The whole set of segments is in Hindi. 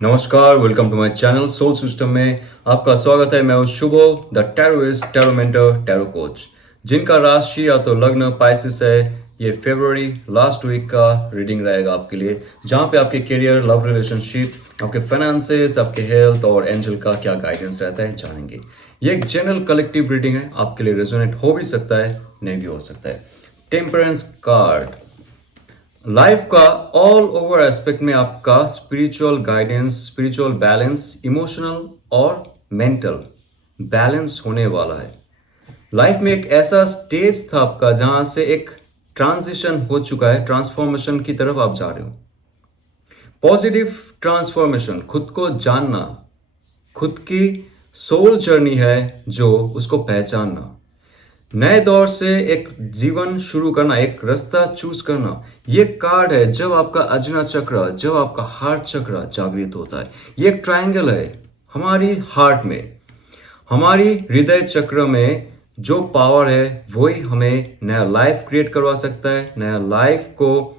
नमस्कार, welcome to my channel Soul System में आपका स्वागत है। मैं हूं Shubho, the tarotist, tarot mentor, tarot coach, जिनका राशि या तो लग्न पाइसिस है। ये फरवरी लास्ट वीक का रीडिंग रहेगा आपके लिए, जहां पे आपके करियर, लव रिलेशनशिप, आपके फाइनेंसेस, आपके हेल्थ और एंजल का क्या गाइडेंस रहता है जानेंगे। ये एक जनरल कलेक्टिव रीडिंग है, आपके लिए रेजोनेट हो भी सकता है, नहीं भी हो सकता है। टेम्परेंस कार्ड लाइफ का ऑल ओवर एस्पेक्ट में आपका spiritual guidance, spiritual balance, emotional और मेंटल बैलेंस होने वाला है। लाइफ में एक ऐसा स्टेज था आपका जहां से एक ट्रांजिशन हो चुका है, ट्रांसफॉर्मेशन की तरफ आप जा रहे हो। पॉजिटिव ट्रांसफॉर्मेशन, खुद को जानना, खुद की सोल जर्नी है जो उसको पहचानना, नए दौर से एक जीवन शुरू करना, एक रास्ता चूज करना। ये कार्ड है जब आपका अजना चक्र, जब आपका हार्ट चक्र जागृत होता है। ये एक ट्रायंगल है हमारी हार्ट में, हमारी हृदय चक्र में। जो पावर है वही हमें नया लाइफ क्रिएट करवा सकता है, नया लाइफ को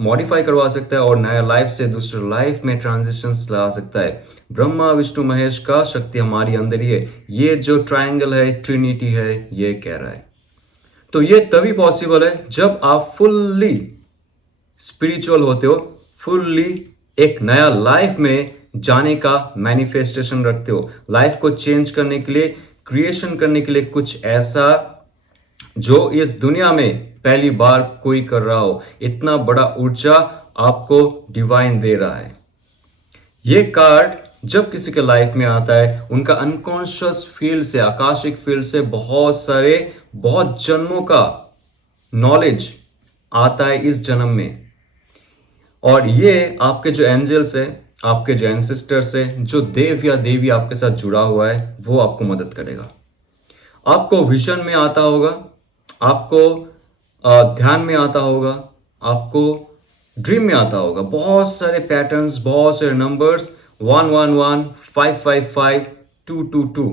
मॉडिफाई करवा सकता है और नया लाइफ से दूसरे लाइफ में ट्रांजिशंस ला सकता है। ब्रह्मा विष्णु महेश का शक्ति हमारी अंदर ही है। ये जो ट्रायंगल है, ट्रिनिटी है, ये कह रहा है। तो ये तभी पॉसिबल है जब आप फुल्ली स्पिरिचुअल होते हो, फुल्ली एक नया लाइफ में जाने का मैनिफेस्टेशन रखते हो, लाइफ को चेंज करने के लिए, क्रिएशन करने के लिए कुछ ऐसा जो इस दुनिया में पहली बार कोई कर रहा हो। इतना बड़ा ऊर्जा आपको डिवाइन दे रहा है। ये कार्ड जब किसी के लाइफ में आता है, उनका अनकॉन्शियस फील्ड से, आकाशिक फील्ड से बहुत जन्मों का नॉलेज आता है इस जन्म में। और ये आपके जो एंजल्स है, आपके जो एंसेस्टर्स है, जो देव या देवी आपके साथ जुड़ा हुआ है, वो आपको मदद करेगा। आपको विजन में आता होगा, आपको ध्यान में आता होगा, आपको ड्रीम में आता होगा। बहुत सारे पैटर्न्स, बहुत सारे नंबर्स, 111, 555, 222,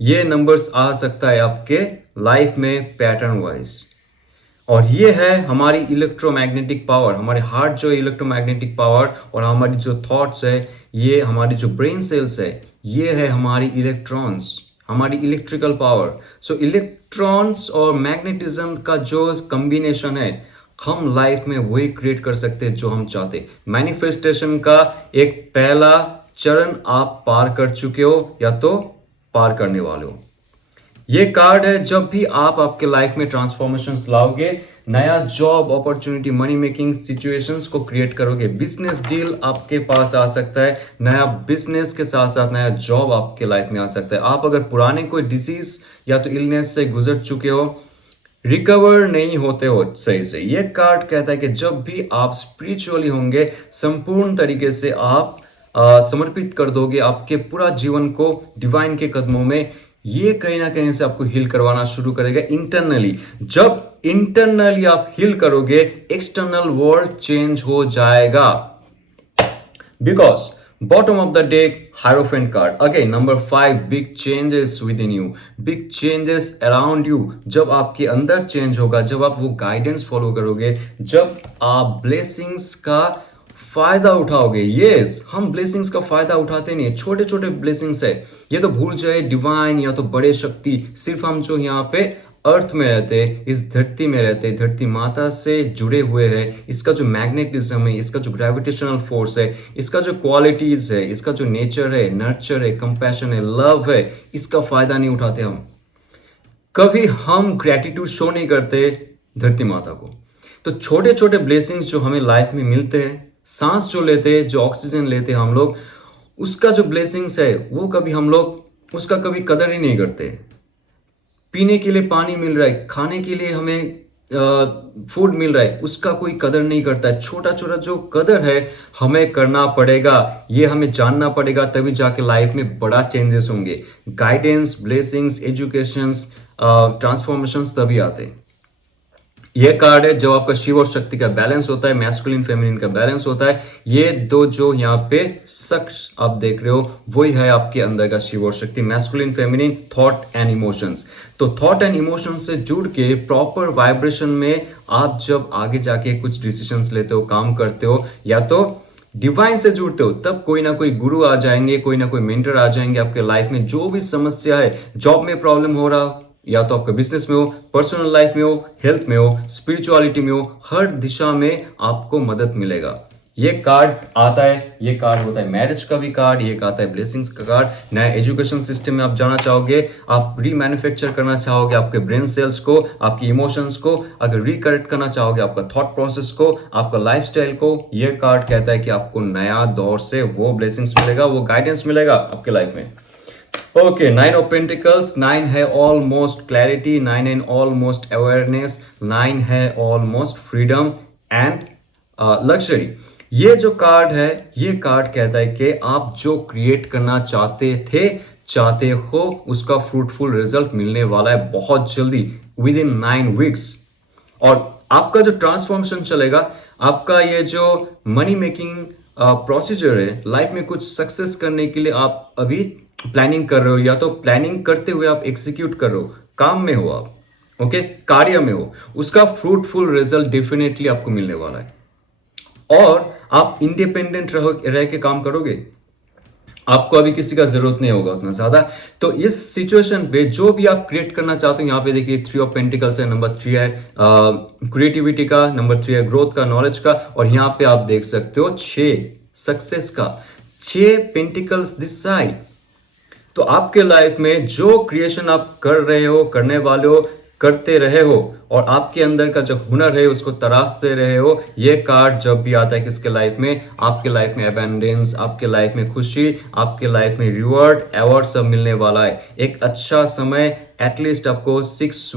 ये नंबर्स आ सकता है आपके लाइफ में पैटर्न वाइज। और ये है हमारी इलेक्ट्रोमैग्नेटिक पावर, हमारे हार्ट जो इलेक्ट्रोमैग्नेटिक पावर, और हमारी जो थॉट्स है, ये हमारी जो ब्रेन सेल्स है, ये है हमारी इलेक्ट्रॉन्स, हमारी इलेक्ट्रिकल पावर। सो इलेक्ट्रॉन्स और मैग्नेटिज्म का जो कॉम्बिनेशन है, हम लाइफ में वही क्रिएट कर सकते हैं जो हम चाहते। मैनिफेस्टेशन का एक पहला चरण आप पार कर चुके हो या तो पार करने वाले हो। ये कार्ड है जब भी आप आपके लाइफ में ट्रांसफॉर्मेशंस लाओगे, नया job opportunity, money making situations को क्रिएट करोगे, बिजनेस डील आपके पास आ सकता है, नया बिजनेस के साथ साथ नया जॉब आपके लाइफ में आ सकता है। आप अगर पुराने कोई डिसीज या तो इलनेस से गुजर चुके हो, रिकवर नहीं होते हो सही से, ये कार्ड कहता है कि जब भी आप स्पिरिचुअली होंगे, संपूर्ण तरीके से आप समर्पित कर दोगे आपके पूरा जीवन को डिवाइन के कदमों में, ये कहीं ना कहीं से आपको हील करवाना शुरू करेगा इंटरनली। जब इंटरनली आप हील करोगे, एक्सटर्नल वर्ल्ड चेंज हो जाएगा। Because bottom of the deck, hierophant card again, number 5, big changes with in you, big changes around you. जब आपके अंदर चेंज होगा, जब आप वो गाइडेंस फॉलो करोगे, जब आप ब्लेसिंग्स का फायदा उठाओगे। यस, हम ब्लेसिंग्स का फायदा उठाते नहीं है, छोटे छोटे ब्लेसिंग्स है। ये तो भूल जाए डिवाइन या तो बड़े शक्ति, सिर्फ हम जो यहाँ पे अर्थ में रहते, इस धरती में रहते, धरती माता से जुड़े हुए हैं, इसका जो मैग्नेटिज्म है, इसका जो ग्रेविटेशनल फोर्स है, इसका जो क्वालिटीज है, इसका जो नेचर है, नर्चर है, कंपैशन है, लव है, इसका फायदा नहीं उठाते हम। कभी हम ग्रेटिट्यूड शो नहीं करते धरती माता को। तो छोटे छोटे ब्लेसिंग्स जो हमें लाइफ में मिलते हैं, सांस जो लेते हैं, जो ऑक्सीजन लेते हैं हम लोग, उसका जो ब्लेसिंग्स है, वो कभी हम लोग उसका कभी कदर ही नहीं करते। पीने के लिए पानी मिल रहा है, खाने के लिए हमें फूड मिल रहा है, उसका कोई कदर नहीं करता है। छोटा छोटा जो कदर है हमें करना पड़ेगा, ये हमें जानना पड़ेगा, तभी जाके लाइफ में बड़ा चेंजेस होंगे। गाइडेंस, ब्लेसिंग्स, एजुकेशंस, ट्रांसफॉर्मेशंस तभी आते हैं। ये कार्ड है जब आपका शिव और शक्ति का बैलेंस होता है, मैस्कुलिन फेमिनिन का बैलेंस होता है। ये दो जो यहाँ पे शख्स आप देख रहे हो, वही है आपके अंदर का शिव और शक्ति, masculine feminine, thought and emotions. तो थॉट एंड इमोशंस से जुड़ के प्रॉपर वाइब्रेशन में आप जब आगे जाके कुछ डिसीजंस लेते हो, काम करते हो, या तो डिवाइन से जुड़ते हो तब कोई ना कोई गुरु आ जाएंगे, कोई ना कोई मेंटर आ जाएंगे आपके लाइफ में। जो भी समस्या है, जॉब में प्रॉब्लम हो रहा हो, या तो आपका बिजनेस में हो, पर्सनल लाइफ में हो, हेल्थ में हो, स्पिरिचुअलिटी में हो, हर दिशा में आपको मदद मिलेगा। ये कार्ड आता है, ये कार्ड होता है मैरिज का भी कार्ड, ये आता है ब्लेसिंग्स का कार्ड। नया एजुकेशन सिस्टम में आप जाना चाहोगे, आप रीमैन्युफैक्चर करना चाहोगे आपके ब्रेन सेल्स को, आपकी इमोशंस को, अगर रिकरेक्ट करना चाहोगे आपका थॉट प्रोसेस को, आपका लाइफस्टाइल को, ये कार्ड कहता है कि आपको नया दौर से वो ब्लेसिंग्स मिलेगा, वो गाइडेंस मिलेगा आपके लाइफ में। ओके, 9 ऑफ पेंटिकल्स, 9 है ऑलमोस्ट क्लैरिटी, 9 है ऑलमोस्ट अवेयरनेस, 9 है ऑलमोस्ट फ्रीडम एंड लग्जरी। ये जो कार्ड है, ये कार्ड कहता है कि आप जो क्रिएट करना चाहते हो उसका फ्रूटफुल रिजल्ट मिलने वाला है बहुत जल्दी, विद इन 9 वीक्स। और आपका जो ट्रांसफॉर्मेशन चलेगा, आपका ये जो मनी मेकिंग प्रोसीजर है, लाइफ में कुछ सक्सेस करने के लिए आप अभी प्लानिंग कर रहे हो, या तो प्लानिंग करते हुए आप एग्जीक्यूट कर रहे हो, काम में हो आप, ओके, कार्य में हो, उसका फ्रूटफुल रिजल्ट डेफिनेटली आपको मिलने वाला है। और आप इंडिपेंडेंट रह के काम करोगे, आपको अभी किसी का जरूरत नहीं होगा उतना ज्यादा। तो इस सिचुएशन पे जो भी आप क्रिएट करना चाहते हो, यहाँ पे देखिए 3 ऑफ पेंटिकल्स है, नंबर 3 है क्रिएटिविटी का, नंबर 3 है ग्रोथ का, नॉलेज का, और यहाँ पे आप देख सकते हो 6 सक्सेस का, 6 पेंटिकल्स दिस साइड। तो आपके लाइफ में जो क्रिएशन आप कर रहे हो, करने वाले हो, करते रहे हो, और आपके अंदर का जो हुनर है उसको तराशते रहे हो, ये कार्ड जब भी आता है किसके लाइफ में, आपके लाइफ में एबेंडेंस, आपके लाइफ में खुशी, आपके लाइफ में रिवॉर्ड, अवार्ड सब मिलने वाला है। एक अच्छा समय एटलीस्ट आपको 9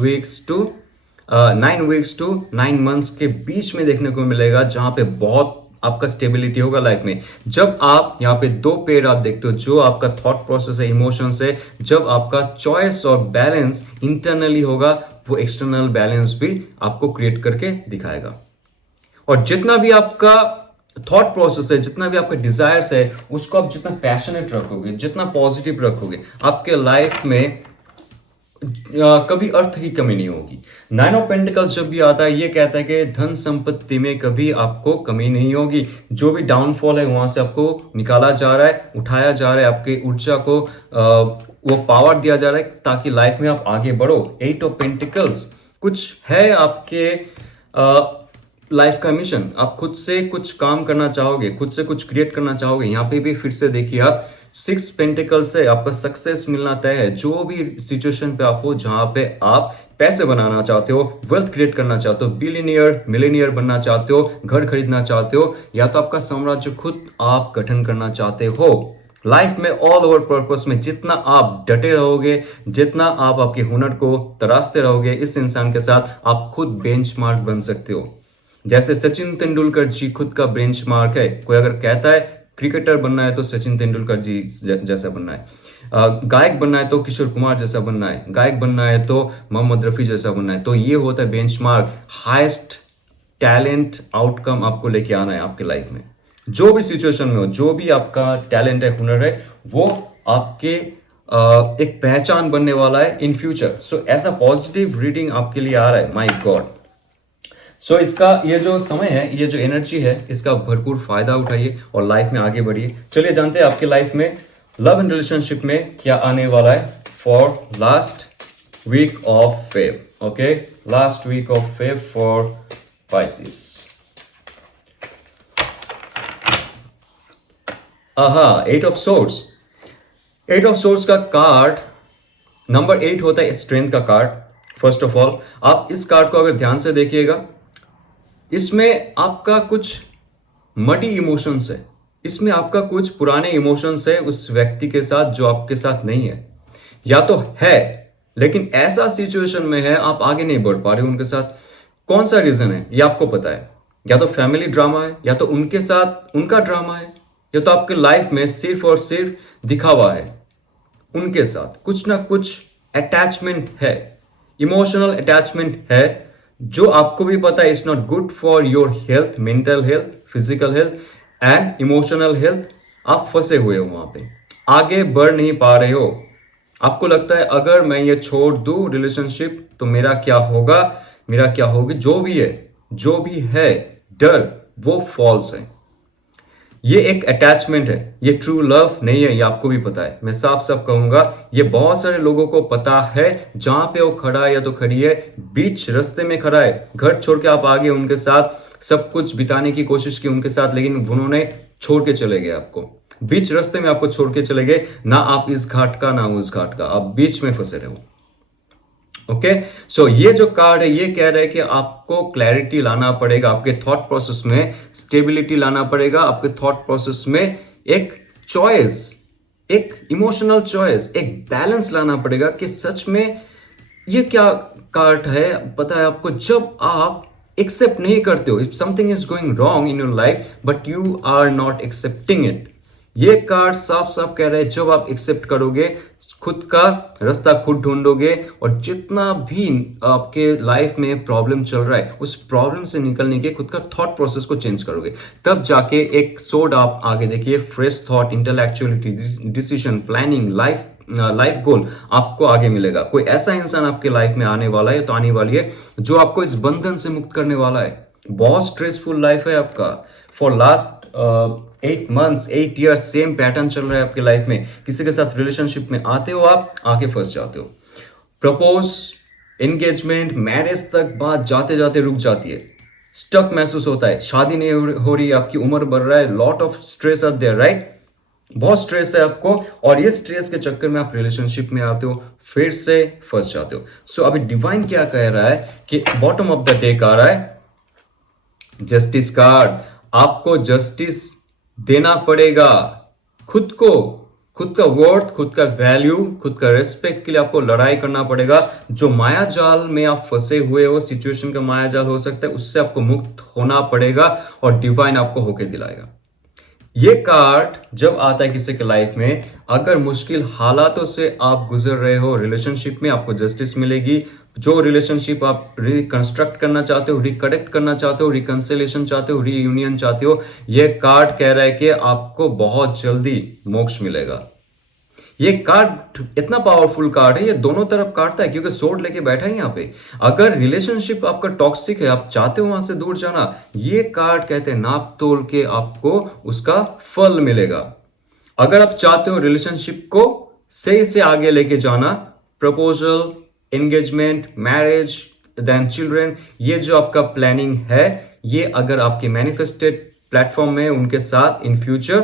वीक्स टू 9 मंथ्स के बीच में देखने को मिलेगा, जहां पे बहुत आपका स्टेबिलिटी होगा लाइफ में। जब आप यहाँ पे 2 पेड़ आप देखते हो, जो आपका थॉट प्रोसेस है, इमोशंस है, जब आपका चॉइस और बैलेंस इंटरनली होगा, वो एक्सटर्नल बैलेंस भी आपको क्रिएट करके दिखाएगा। और जितना भी आपका थॉट प्रोसेस है, जितना भी आपका डिजायर्स है, उसको आप जितना पैशनेट रखोगे, जितना पॉजिटिव रखोगे, आपके लाइफ में कभी अर्थ की कमी नहीं होगी। 9 ऑफ पेंटिकल्स जब भी आता है, ये कहता है कि धन संपत्ति में कभी आपको कमी नहीं होगी। जो भी डाउनफॉल है वहां से आपको निकाला जा रहा है, उठाया जा रहा है, आपके ऊर्जा को वो पावर दिया जा रहा है ताकि लाइफ में आप आगे बढ़ो। 8 ऑफ पेंटिकल्स कुछ है आपके लाइफ का मिशन, आप खुद से कुछ काम करना चाहोगे, खुद से कुछ क्रिएट करना चाहोगे। यहाँ पे भी फिर से देखिए आप 6 पेंटिकल्स है, आपका सक्सेस मिलना तय है। जो भी सिचुएशन पे आप हो, जहां पे आप पैसे बनाना चाहते हो, वेल्थ क्रिएट करना चाहते हो, बिलियनियर मिलेनियर बनना चाहते हो, घर खरीदना चाहते हो, या तो आपका साम्राज्य खुद आप गठन करना चाहते हो, लाइफ में ऑल ओवर पर्पस में जितना आप डटे रहोगे, जितना आप आपके हुनर को तराशते रहोगे, इस इंसान के साथ आप खुद बेंचमार्क बन सकते हो। जैसे सचिन तेंदुलकर जी खुद का बेंचमार्क है। कोई अगर कहता है क्रिकेटर बनना है तो सचिन तेंदुलकर जी जैसा बनना है, गायक बनना है तो किशोर कुमार जैसा बनना है, गायक बनना है तो मोहम्मद रफी जैसा बनना है। तो ये होता है बेंचमार्क, हाईएस्ट टैलेंट आउटकम आपको लेके आना है आपके लाइफ में। जो भी सिचुएशन में हो, जो भी आपका टैलेंट है, हुनर है, वो आपके एक पहचान बनने वाला है इन फ्यूचर। सो ऐसा पॉजिटिव रीडिंग आपके लिए आ रहा है, माय गॉड। सो इसका ये जो समय है, ये जो एनर्जी है, इसका भरपूर फायदा उठाइए और लाइफ में आगे बढ़िए। चलिए जानते हैं आपके लाइफ में लव एंड रिलेशनशिप में क्या आने वाला है for last week of Feb. Okay, last week of Feb for Pisces. आहा, 8 ऑफ सोर्ड्स। 8 ऑफ सोर्ड्स का कार्ड नंबर 8 होता है स्ट्रेंथ का कार्ड। फर्स्ट ऑफ ऑल, आप इस कार्ड को अगर ध्यान से देखिएगा, इसमें आपका कुछ मडी इमोशंस है, इसमें आपका कुछ पुराने इमोशंस है उस व्यक्ति के साथ जो आपके साथ नहीं है, या तो है लेकिन ऐसा सिचुएशन में है आप आगे नहीं बढ़ पा रहे उनके साथ। कौन सा रीजन है ये आपको पता है, या तो फैमिली ड्रामा है, या तो उनके साथ उनका ड्रामा है, या तो आपके लाइफ में सिर्फ और सिर्फ दिखावा है। उनके साथ कुछ ना कुछ अटैचमेंट है, इमोशनल अटैचमेंट है, जो आपको भी पता है it's not good for your health, mental health, physical health and emotional health. आप फंसे हुए हो वहां पे, आगे बढ़ नहीं पा रहे हो। आपको लगता है अगर मैं ये छोड़ दूं रिलेशनशिप तो मेरा क्या होगा, मेरा क्या होगी। जो भी है, जो भी है डर, वो फॉल्स है। ये एक अटैचमेंट है, ये ट्रू लव नहीं है, ये आपको भी पता है। मैं साफ साफ कहूंगा, ये बहुत सारे लोगों को पता है। जहां पे वो खड़ा है या तो खड़ी है, बीच रास्ते में खड़ा है, घर छोड़ के आप आगे उनके साथ सब कुछ बिताने की कोशिश की उनके साथ, लेकिन उन्होंने छोड़ के चले गए आपको। बीच रास्ते में आपको छोड़ के चले गए, ना आप इस घाट का ना उस घाट का, आप बीच में फंसे रहे हो। ओके, सो ये जो कार्ड है ये कह रहा है कि आपको क्लैरिटी लाना पड़ेगा, आपके थॉट प्रोसेस में स्टेबिलिटी लाना पड़ेगा, आपके थॉट प्रोसेस में एक चॉइस, एक इमोशनल चॉइस, एक बैलेंस लाना पड़ेगा कि सच में ये क्या कार्ड है पता है आपको। जब आप एक्सेप्ट नहीं करते हो, if something is going wrong in your life but you are not accepting it, ये कार्ड साफ साफ कह रहा है जब आप एक्सेप्ट करोगे, खुद का रास्ता खुद ढूंढोगे, और जितना भी आपके लाइफ में प्रॉब्लम चल रहा है उस प्रॉब्लम से निकलने के खुद का थॉट प्रोसेस को चेंज करोगे, तब जाके एक सोड आप आगे देखिए, fresh thought, intellectuality, decision, planning, life goal आपको आगे मिलेगा। कोई ऐसा इंसान आपके लाइफ में आने वाला है तो आने वाली है जो आपको इस बंधन से मुक्त करने वाला है। बहुत स्ट्रेसफुल लाइफ है आपका, for last 8 months 8 years same pattern चल रहा है आपके लाइफ में। किसी के साथ रिलेशनशिप में आते हो, आप आके फंस जाते हो, प्रपोज, एंगेजमेंट, मैरिज तक बात जाते जाते रुक जाती है, स्टक महसूस होता है, शादी नहीं हो रही, आपकी उम्र बढ़ रहा है, lot of stress are there, right? बहुत स्ट्रेस है आपको, और ये स्ट्रेस के चक्कर में आप रिलेशनशिप में आते हो, फिर से फंस जाते हो। सो अभी डिवाइन क्या कह रहा है कि बॉटम ऑफ द डेक आ रहा है जस्टिस कार्ड। आपको जस्टिस देना पड़ेगा खुद को, खुद का वर्थ, खुद का वैल्यू, खुद का रेस्पेक्ट के लिए आपको लड़ाई करना पड़ेगा। जो माया जाल में आप फंसे हुए हो, सिचुएशन का माया जाल हो सकता है, उससे आपको मुक्त होना पड़ेगा और डिवाइन आपको होके दिलाएगा। ये कार्ड जब आता है किसी के लाइफ में, अगर मुश्किल हालातों से आप गुजर रहे हो रिलेशनशिप में, आपको जस्टिस मिलेगी। जो रिलेशनशिप आप रिकंस्ट्रक्ट करना चाहते हो, रिकनेक्ट करना चाहते हो, रिकंसिलेशन चाहते हो, रीयूनियन चाहते हो, ये कार्ड कह रहा है कि आपको बहुत जल्दी मोक्ष मिलेगा। ये कार्ड इतना पावरफुल कार्ड है, ये दोनों तरफ काटता है क्योंकि सोर्ड लेके बैठा है यहाँ पे। अगर रिलेशनशिप आपका टॉक्सिक है, आप चाहते हो वहां से दूर जाना, ये कार्ड कहते हैं नाप तोल के आपको उसका फल मिलेगा। अगर आप चाहते हो रिलेशनशिप को सही से आगे लेके जाना, proposal, engagement, marriage, then children, ये जो आपका प्लानिंग है, ये अगर आपके मैनिफेस्टेड प्लेटफॉर्म में उनके साथ इन फ्यूचर,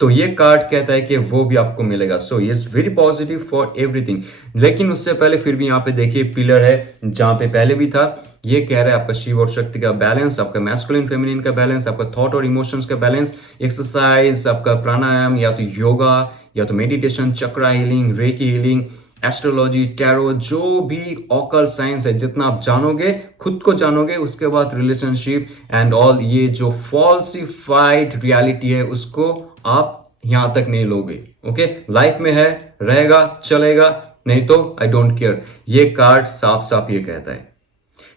तो ये कार्ड कहता है कि वो भी आपको मिलेगा। सो ये is very positive for everything. लेकिन उससे पहले फिर भी यहाँ पे देखिए पिलर है, जहां पे पहले भी था, ये कह रहा है आपका शिव और शक्ति का बैलेंस, आपका मैस्कुलिन फेमिनिन का बैलेंस, आपका थॉट और इमोशंस का बैलेंस, एक्सरसाइज, आपका प्राणायाम या तो योगा या तो meditation, chakra healing, reiki healing, astrology, tarot, जो भी ऑकल साइंस है, जितना आप जानोगे, खुद को जानोगे, उसके बाद रिलेशनशिप एंड ऑल, ये जो फॉल्सिफाइड रियलिटी है उसको आप यहां तक नहीं लोगे। ओके, लाइफ में है, रहेगा, चलेगा, नहीं तो आई डोंट केयर। ये कार्ड साफ साफ ये कहता है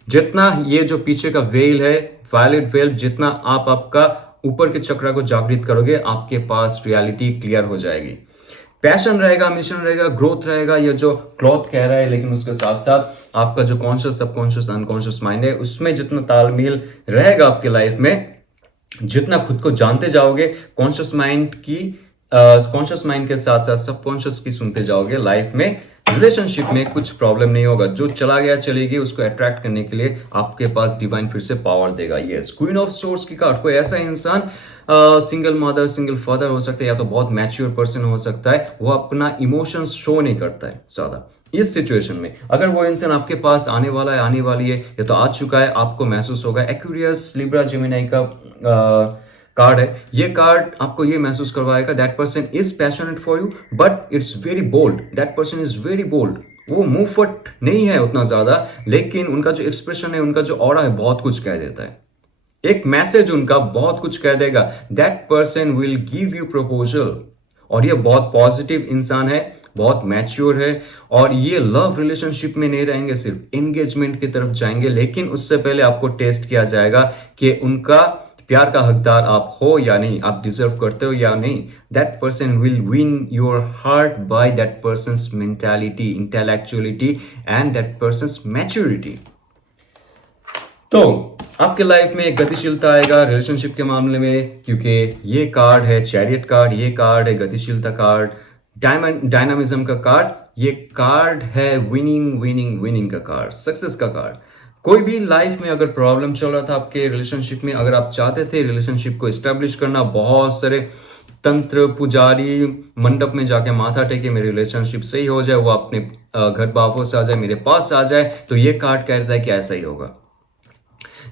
जितना ये जो पीछे का वेल है, वायलेट वेल, जितना आप आपका ऊपर के चक्र को जागृत करोगे, आपके पास रियलिटी क्लियर हो जाएगी। पैशन रहेगा, मिशन रहेगा, ग्रोथ रहेगा, ये जो क्लॉथ कह रहा है, लेकिन उसके साथ साथ आपका जो कॉन्शियस, सबकॉन्शियस, अनकॉन्शियस माइंड है, उसमें जितना तालमेल रहेगा आपके लाइफ में, जितना खुद को जानते जाओगे, कॉन्शियस माइंड के साथ साथ सबकॉन्शियस की सुनते जाओगे, लाइफ में रिलेशनशिप में कुछ प्रॉब्लम नहीं होगा। जो चला गया चलेगी, उसको अट्रैक्ट करने के लिए आपके पास डिवाइन फिर से पावर देगा। यस, क्वीन ऑफ सोर्स की कार्ड, कोई ऐसा इंसान सिंगल मदर, सिंगल फादर हो सकता है, या तो बहुत मैच्योर पर्सन हो सकता है, वो अपना इमोशंस शो नहीं करता है ज्यादा। इस सिचुएशन में अगर वो इंसान आपके पास आने वाला है, आने वाली है, या तो आ चुका है, आपको महसूस होगा। एक्वेरियस, लिब्रा, जेमिनी का कार्ड है। ये कार्ड आपको ये महसूस करवाएगा that person is passionate for you but it's very bold, that person is very bold. वो मुंह फट नहीं है उतना ज्यादा, लेकिन उनका जो एक्सप्रेशन है, उनका जो ऑरा है, बहुत कुछ कह देता है। एक मैसेज उनका बहुत कुछ कह देगा। That person will give you proposal, और ये बहुत पॉजिटिव इंसान है, बहुत मैच्योर है, और ये लव रिलेशनशिप में नहीं रहेंगे, सिर्फ एंगेजमेंट की तरफ जाएंगे। लेकिन उससे पहले आपको टेस्ट किया जाएगा कि उनका प्यार का हकदार आप हो या नहीं, आप डिजर्व करते हो या नहीं। That person will win your heart by that persons mentality, intellectuality and that persons maturity. तो आपके लाइफ में गतिशीलता आएगा रिलेशनशिप के मामले में, क्योंकि ये कार्ड है चैरियट कार्ड, ये कार्ड है गतिशीलता कार्ड, डायनामिज्म का कार्ड, ये कार्ड है विनिंग विनिंग विनिंग का कार्ड, सक्सेस का कार्ड। कोई भी लाइफ में अगर प्रॉब्लम चल रहा था आपके रिलेशनशिप में, अगर आप चाहते थे रिलेशनशिप को एस्टेब्लिश करना, बहुत सारे तंत्र पुजारी मंडप में जाके माथा टेके मेरी रिलेशनशिप सही हो जाए, वो अपने घर वापस आ जाए, मेरे पास आ जाए, तो ये कार्ड कहता है कि ऐसा ही होगा।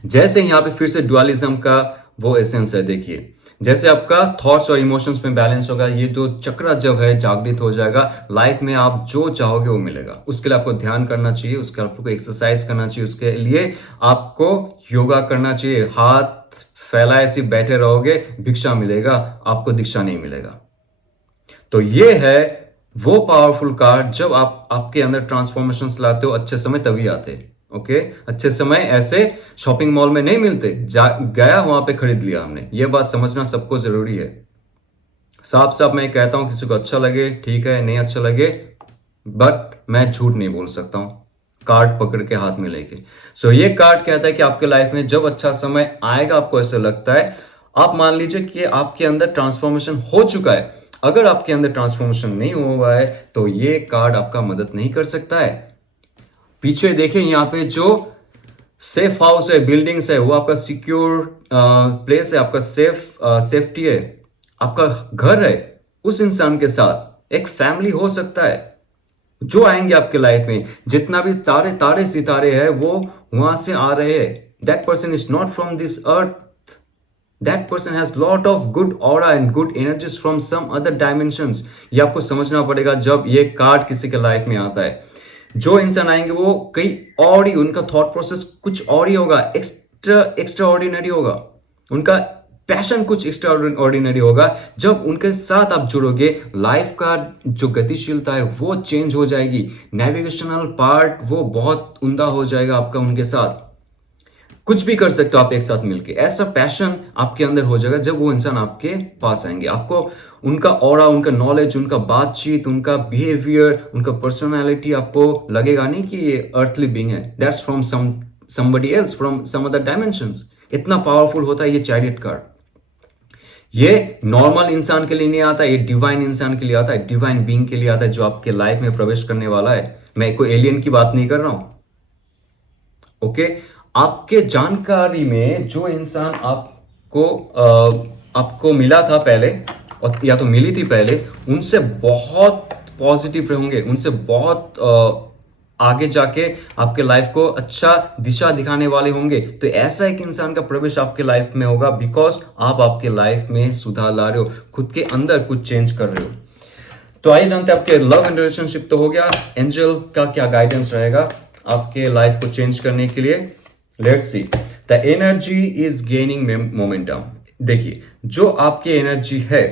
जैसे यहाँ पे फिर से डुअलिज्म का वो एसेंस है, देखिए जैसे आपका थॉट्स और इमोशंस में बैलेंस होगा, ये जो चक्र जब है जागृत हो जाएगा, लाइफ में आप जो चाहोगे वो मिलेगा। उसके लिए आपको ध्यान करना चाहिए, उसके लिए आपको एक्सरसाइज करना चाहिए, उसके लिए आपको योगा करना चाहिए। हाथ फैलाए सिर्फ बैठे रहोगे, भिक्षा मिलेगा, आपको दीक्षा नहीं मिलेगा। तो ये है वो पावरफुल कार्ड, जब आप आपके अंदर ट्रांसफॉर्मेशंस लाते हो, अच्छे समय तभी आते हैं। ओके अच्छे समय ऐसे शॉपिंग मॉल में नहीं मिलते, गया वहां पे खरीद लिया हमने, ये बात समझना सबको जरूरी है। साफ साफ मैं कहता हूं, किसी को अच्छा लगे ठीक है, नहीं अच्छा लगे, बट मैं झूठ नहीं बोल सकता हूं कार्ड पकड़ के हाथ में लेके। सो ये कार्ड कहता है कि आपके लाइफ में जब अच्छा समय आएगा, आपको ऐसा लगता है, आप मान लीजिए कि आपके अंदर ट्रांसफॉर्मेशन हो चुका है। अगर आपके अंदर ट्रांसफॉर्मेशन नहीं हुआ है तो ये कार्ड आपका मदद नहीं कर सकता है। पीछे देखिए यहाँ पे जो सेफ हाउस है, बिल्डिंग्स है, वो आपका सिक्योर प्लेस है, आपका सेफ्टी है, आपका घर है। उस इंसान के साथ एक फैमिली हो सकता है जो आएंगे आपके लाइफ में, जितना भी तारे तारे सितारे हैं वो वहां से आ रहे हैं। That person is not from this earth, that person has lot of good aura and good energies from some other dimensions. ये आपको समझना पड़ेगा जब ये कार्ड किसी के लाइफ में आता है। जो इंसान आएंगे वो कई और ही, उनका थॉट प्रोसेस कुछ और ही होगा, एक्स्ट्रा ऑर्डिनरी होगा, उनका पैशन कुछ एक्स्ट्रा ऑर्डिनरी होगा। जब उनके साथ आप जुड़ोगे, लाइफ का जो गतिशीलता है वो चेंज हो जाएगी, नेविगेशनल पार्ट वो बहुत उमदा हो जाएगा आपका। उनके साथ कुछ भी कर सकते हो आप एक साथ मिलके, ऐसा पैशन आपके अंदर हो जाएगा जब वो इंसान आपके पास आएंगे। आपको उनका ऑरा, उनका नॉलेज, उनका बातचीत, उनका बिहेवियर, उनका पर्सनालिटी, आपको लगेगा नहीं कि ये अर्थली बीइंग है, that's from somebody else from some other dimensions. इतना पावरफुल होता है ये चैरियट कार्ड। ये नॉर्मल इंसान के लिए नहीं आता, ये डिवाइन इंसान के लिए आता है, डिवाइन बीइंग के लिए आता है, जो आपके लाइफ में प्रवेश करने वाला है। मैं कोई एलियन की बात नहीं कर रहा हूं। ओके आपके जानकारी में जो इंसान आपको मिला था पहले, और या तो मिली थी पहले, उनसे बहुत पॉजिटिव होंगे, उनसे बहुत आगे जाके आपके लाइफ को अच्छा दिशा दिखाने वाले होंगे। तो ऐसा एक इंसान का प्रवेश आपके लाइफ में होगा, बिकॉज आप आपके लाइफ में सुधार ला रहे हो, खुद के अंदर कुछ चेंज कर रहे हो। तो आइए जानते हैं आपके लव एंड रिलेशनशिप तो हो गया, एंजल का क्या गाइडेंस रहेगा आपके लाइफ को चेंज करने के लिए। Let's see, the energy is gaining momentum. देखिए जो आपकी एनर्जी है,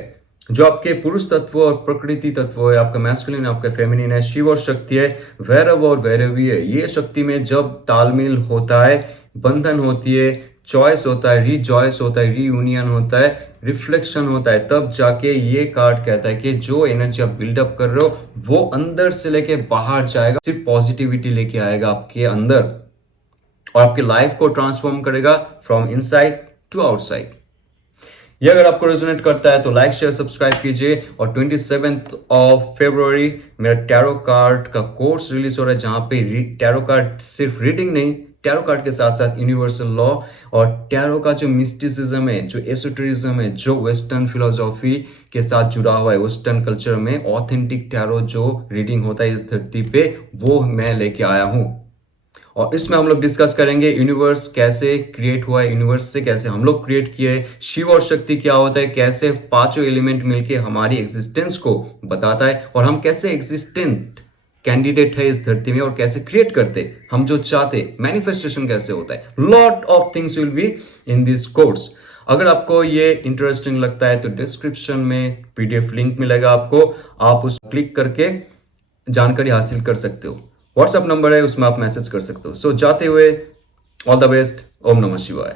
जो आपके पुरुष तत्व और प्रकृति तत्व है, आपका मैस्कुलिन, आपका फेमिनिन है, शिव और शक्ति है, वैरव और वैरवी है। ये शक्ति में जब तालमेल होता है, बंधन होती है, चॉइस होता है, रिजॉइस होता है, रीयूनियन होता है, रिफ्लेक्शन होता है, तब जाके ये कार्ड कहता है कि जो एनर्जी आप बिल्डअप कर रहे हो वो अंदर से लेके बाहर जाएगा, सिर्फ पॉजिटिविटी लेके आएगा आपके अंदर और आपकी लाइफ को ट्रांसफॉर्म करेगा फ्रॉम इनसाइड टू आउटसाइड। ये अगर आपको रेजोनेट करता है तो लाइक शेयर सब्सक्राइब कीजिए। और 27 फरवरी मेरा टैरो कार्ड का कोर्स रिलीज हो रहा है, जहां पे टैरो कार्ड सिर्फ रीडिंग नहीं, टैरो कार्ड के साथ साथ यूनिवर्सल लॉ और टैरो का जो मिस्टिसिज्म है, जो एसोटेरिज्म है, जो वेस्टर्न फिलोसॉफी के साथ जुड़ा हुआ है, वेस्टर्न कल्चर में ऑथेंटिक टैरो जो रीडिंग होता है इस धरती पे, वो मैं लेके आया हूं। और इसमें हम लोग डिस्कस करेंगे यूनिवर्स कैसे क्रिएट हुआ है, यूनिवर्स से कैसे हम लोग क्रिएट किए, शिव और शक्ति क्या होता है, कैसे पांचों एलिमेंट मिलके हमारी एग्जिस्टेंस को बताता है, और हम कैसे एग्जिस्टेंट कैंडिडेट है इस धरती में, और कैसे क्रिएट करते हम जो चाहते, मैनिफेस्टेशन कैसे होता है। Lot of things will be in this course. अगर आपको ये इंटरेस्टिंग लगता है तो डिस्क्रिप्शन में पीडीएफ लिंक मिलेगा आपको, आप उस क्लिक करके जानकारी हासिल कर सकते हो। व्हाट्सएप नंबर है, उसमें आप मैसेज कर सकते हो। सो जाते हुए ऑल द बेस्ट, ओम नमः शिवाय।